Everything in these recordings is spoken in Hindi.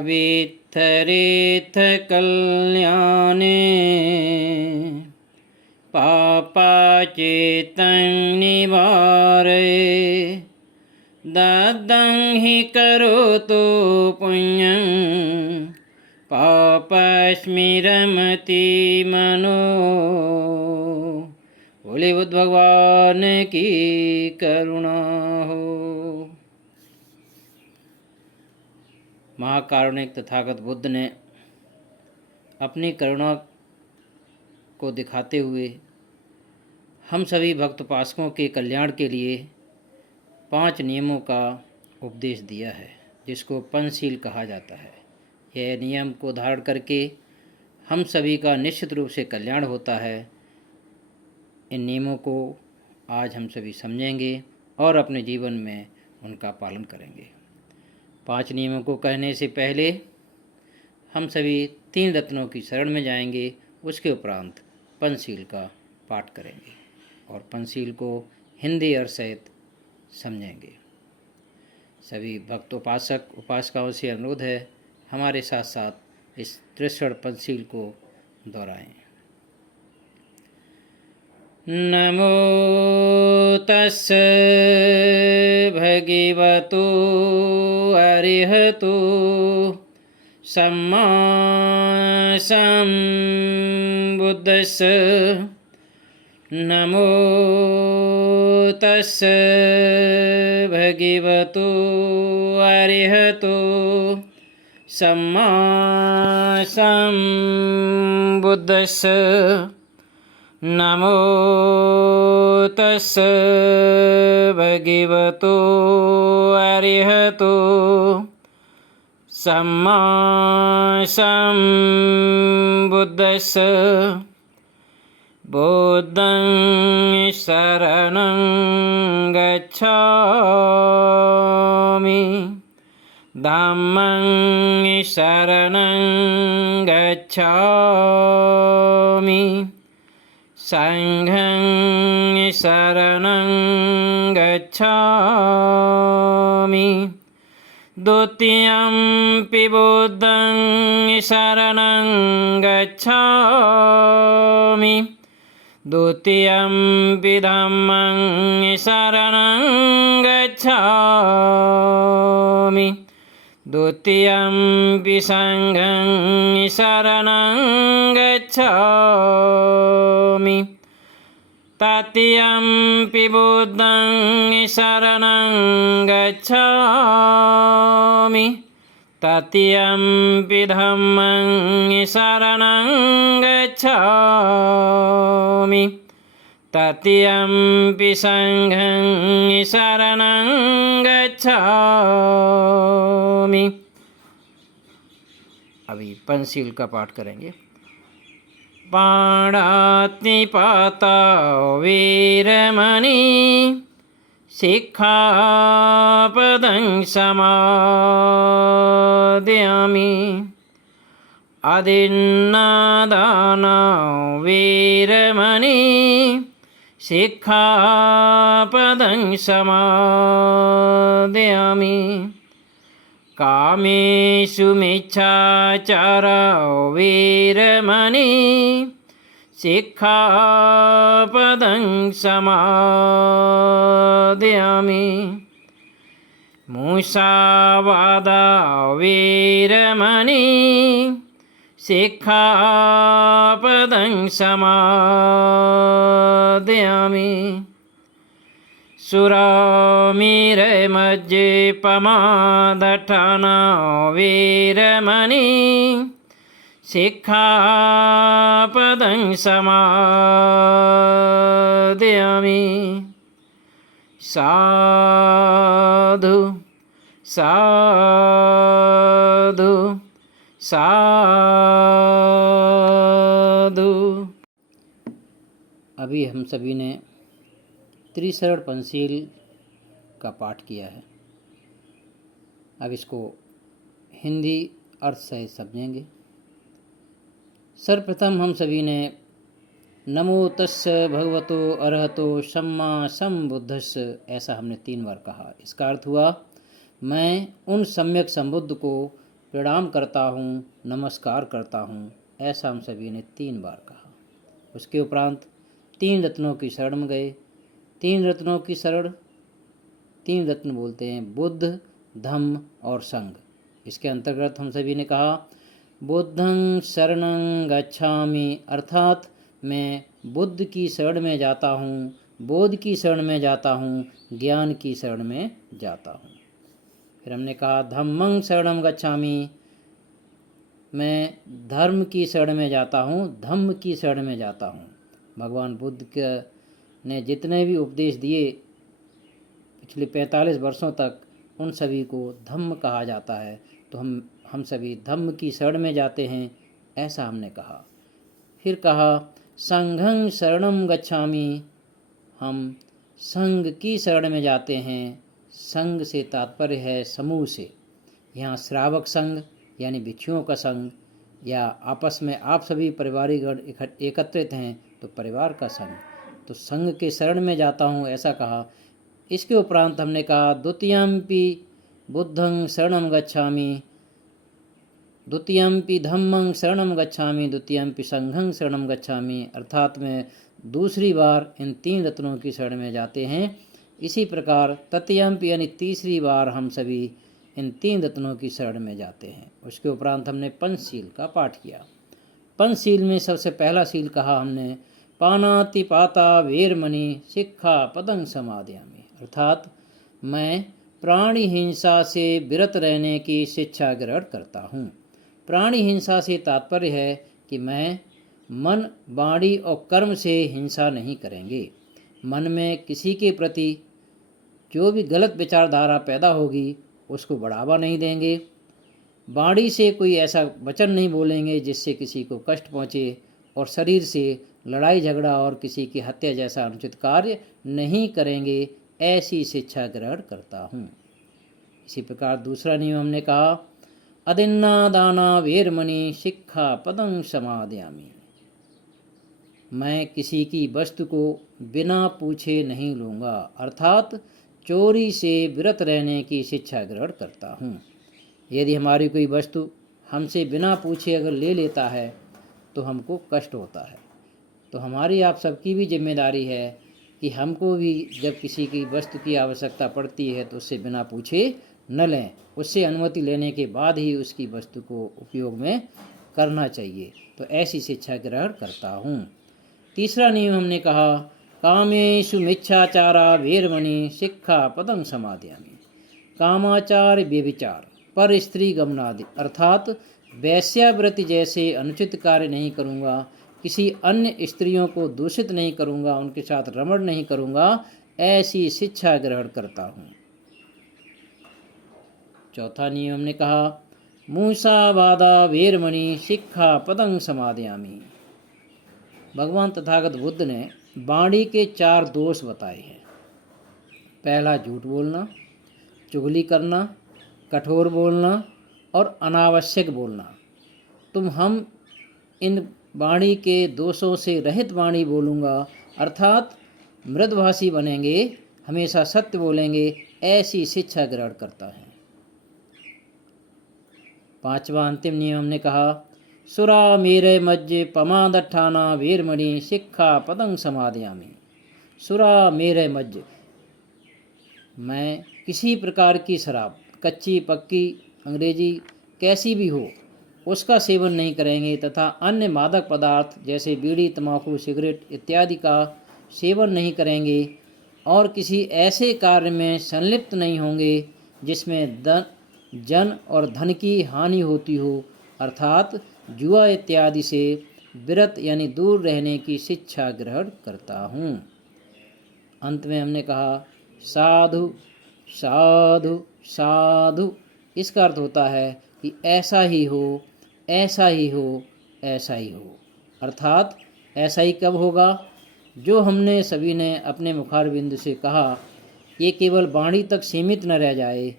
अवित्थरेत्थ कल्याणे पापाचेतं निवारय ददं हि करोतु पुण्यं पापस्मिरमति मनो। बोले बुद्ध भगवान की करुणा हो। महाकारुणिक तथागत बुद्ध ने अपनी करुणा को दिखाते हुए हम सभी भक्त उपासकों के कल्याण के लिए 5 नियमों का उपदेश दिया है, जिसको पंचशील कहा जाता है। यह नियम को धारण करके हम सभी का निश्चित रूप से कल्याण होता है। इन नियमों को आज हम सभी समझेंगे और अपने जीवन में उनका पालन करेंगे। 5 नियमों को कहने से पहले हम सभी 3 रत्नों की शरण में जाएंगे। उसके उपरांत पंचशील का पाठ करेंगे और पंचशील को हिंदी अर्थ सहित समझेंगे। सभी भक्त उपासक उपासिकाओं से अनुरोध है, हमारे साथ साथ इस त्रिशरण पंचशील को दोहराएं। नमो तस्स भगवतो अरहतो सम्मा सम्बुद्धस्स। नमो तस्स भगवतो अरहतो सम्मा सम्बुद्धस्स। नमो तस्स भगवतो अरहतो सम्मा सम्बुद्धस्स। बुद्धं शरणं गच्छामि धम्मं शरणं गच्छामि संघं शरणं गच्छामि द्वितीयंपि बुद्धं शरणं गच्छामि द्वितीयंपि धम्मं शरणं गच्छामि द्वितीयंपि संघं शरणं गच्छामि तृतीयंपि बुद्धं शरणं गच्छामि तृतीयंपि धम्मं शरणं गच्छामि तृतीयंपि संघं शरणं गच्छामि। अभी पंचशील का पाठ करेंगे। पाणातिपाता वीरमणि सिक्खापदं समादयामि अदिन्नादाना वीरमणि सिक्खापदं समादयामि कामेषु मिच्छाचारा वीरमणि सिक्खापदं समादयामि मुसावादा वीरमणि सिक्खापदं समादयामि सुरामिरमज्जेपमादठाना वीरमणि सिक्खापदं समादयामि साधु साधु साधु। अभी हम सभी ने त्रिशरण पंचशील का पाठ किया है। अब इसको हिंदी अर्थ सहित समझेंगे। सर्वप्रथम हम सभी ने नमो तस्स भगवतो अरहतो सम्मा सम्बुद्धस्स ऐसा हमने 3 बार कहा। इसका अर्थ हुआ मैं उन सम्यक संबुद्ध को प्रणाम करता हूँ, नमस्कार करता हूँ, ऐसा हम सभी ने 3 बार कहा। उसके उपरांत 3 रत्नों की शरण में गए। 3 रत्नों की शरण, 3 रत्न बोलते हैं बुद्ध, धम्म और संघ। इसके अंतर्गत हम सभी ने कहा बुद्धं शरणं गच्छामि, अर्थात मैं बुद्ध की शरण में जाता हूँ, बोध की शरण में जाता हूँ, ज्ञान की शरण में जाता हूँ। फिर हमने कहा धम्मं शरणं गच्छामि, मैं धर्म की शरण में जाता हूँ, धम्म की शरण में जाता हूँ। भगवान बुद्ध के ने जितने भी उपदेश दिए पिछले 45 वर्षों तक, उन सभी को धम्म कहा जाता है। तो हम सभी धम्म की शरण में जाते हैं, ऐसा हमने कहा। फिर कहा संघं शरणं गच्छामि, हम संघ की शरण में जाते हैं। संघ से तात्पर्य है समूह से। यहाँ श्रावक संघ यानी भिक्षुओं का संघ, या आपस में आप सभी परिवारीगण एकत्रित हैं तो परिवार का संघ। तो संघ के शरण में जाता हूँ, ऐसा कहा। इसके उपरांत हमने कहा द्वितीयम्पि बुद्धं शरणं गच्छामि, द्वितीयम्पि धम्मं शरणं गच्छामि, द्वितीयम्पि संघं शरणं गच्छामि, अर्थात मैं दूसरी बार इन 3 रत्नों की शरण में जाते हैं। इसी प्रकार तृतीयम्पि यानी तीसरी बार हम सभी इन 3 रत्नों की शरण में जाते हैं। उसके उपरांत हमने पंचशील का पाठ किया। पंचशील में सबसे पहला शील कहा हमने पानातिपाता वेरमणि शिक्षा पदं समादयामि, अर्थात मैं प्राणी हिंसा से विरत रहने की शिक्षा ग्रहण करता हूँ। प्राणी हिंसा से तात्पर्य है कि मैं मन, वाणी और कर्म से हिंसा नहीं करेंगे। मन में किसी के प्रति जो भी गलत विचारधारा पैदा होगी उसको बढ़ावा नहीं देंगे। वाणी से कोई ऐसा वचन नहीं बोलेंगे जिससे किसी को कष्ट पहुँचे, और शरीर से लड़ाई झगड़ा और किसी की हत्या जैसा अनुचित कार्य नहीं करेंगे। ऐसी शिक्षा ग्रहण करता हूँ। इसी प्रकार दूसरा नियम हमने कहा अदिन्ना दाना वेरमणि शिक्षा पदं समादयामि, मैं किसी की वस्तु को बिना पूछे नहीं लूँगा, अर्थात चोरी से विरत रहने की शिक्षा ग्रहण करता हूँ। यदि हमारी कोई वस्तु हमसे बिना पूछे अगर ले लेता है तो हमको कष्ट होता है। तो हमारी आप सबकी भी जिम्मेदारी है कि हमको भी जब किसी की वस्तु की आवश्यकता पड़ती है तो उससे बिना पूछे न लें, उससे अनुमति लेने के बाद ही उसकी वस्तु को उपयोग में करना चाहिए। तो ऐसी शिक्षा ग्रहण करता हूँ। तीसरा नियम हमने कहा कामेषु मिच्छाचारा वेरमणि शिक्षा पदं समादयामि, कामाचार व्यभिचार पर स्त्री गमनादि, अर्थात वैश्यावृत्ति जैसे अनुचित कार्य नहीं करूँगा, किसी अन्य स्त्रियों को दूषित नहीं करूँगा, उनके साथ रमण नहीं करूँगा, ऐसी शिक्षा ग्रहण करता हूँ। चौथा नियम हमने कहा मूसावादा वेरमणि शिक्षा पदं समादयामि, भगवान तथागत बुद्ध ने वाणी के 4 दोष बताए हैं। पहला झूठ बोलना, चुगली करना, कठोर बोलना और अनावश्यक बोलना। हम इन वाणी के दोषों से रहित वाणी बोलूँगा, अर्थात मृदभाषी बनेंगे, हमेशा सत्य बोलेंगे, ऐसी शिक्षा ग्रहण करता है। पांचवा अंतिम नियम हमने कहा सुरा मेरे मज्जे पमादठाना वेरमणि शिक्षा पदं समादयामि, सुरा मेरे मज्ज, मैं किसी प्रकार की शराब, कच्ची पक्की अंग्रेजी कैसी भी हो, उसका सेवन नहीं करेंगे तथा अन्य मादक पदार्थ जैसे बीड़ी, तंबाकू, सिगरेट इत्यादि का सेवन नहीं करेंगे, और किसी ऐसे कार्य में संलिप्त नहीं होंगे जिसमें जन और धन की हानि होती हो, अर्थात जुआ इत्यादि से विरत यानी दूर रहने की शिक्षा ग्रहण करता हूँ। अंत में हमने कहा साधु साधु साधु, इसका अर्थ होता है कि ऐसा ही हो, ऐसा ही हो, ऐसा ही हो, अर्थात ऐसा ही कब होगा? जो हमने सभी ने अपने मुखारबिंद से कहा ये केवल वाणी तक सीमित न रह जाए,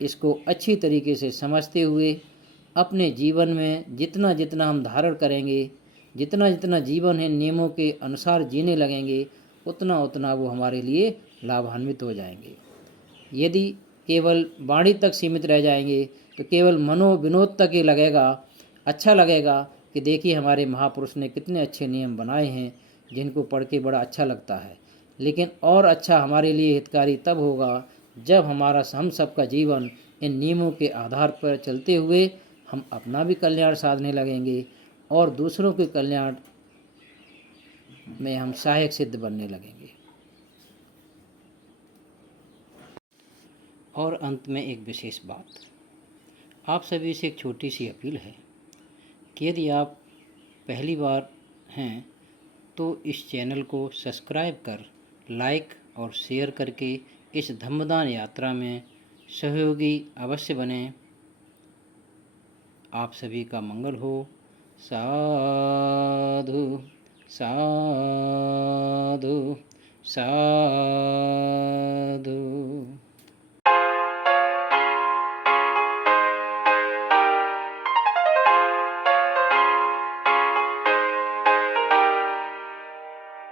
इसको अच्छी तरीके से समझते हुए अपने जीवन में जितना जितना हम धारण करेंगे, जितना जितना जीवन है नियमों के अनुसार जीने लगेंगे, उतना उतना वो हमारे लिए लाभान्वित हो जाएंगे। यदि केवल वाणी तक सीमित रह जाएंगे तो केवल मनोविनोद तक ही लगेगा, अच्छा लगेगा कि देखिए हमारे महापुरुष ने कितने अच्छे नियम बनाए हैं जिनको पढ़ के बड़ा अच्छा लगता है। लेकिन और अच्छा हमारे लिए हितकारी तब होगा जब हम सबका जीवन इन नियमों के आधार पर चलते हुए हम अपना भी कल्याण साधने लगेंगे और दूसरों के कल्याण में हम सहायक सिद्ध बनने लगेंगे। और अंत में एक विशेष बात, आप सभी से एक छोटी सी अपील है कि यदि आप पहली बार हैं तो इस चैनल को सब्सक्राइब कर, लाइक और शेयर करके इस धम्मदान यात्रा में सहयोगी अवश्य बने। आप सभी का मंगल हो। साधु साधु साधु।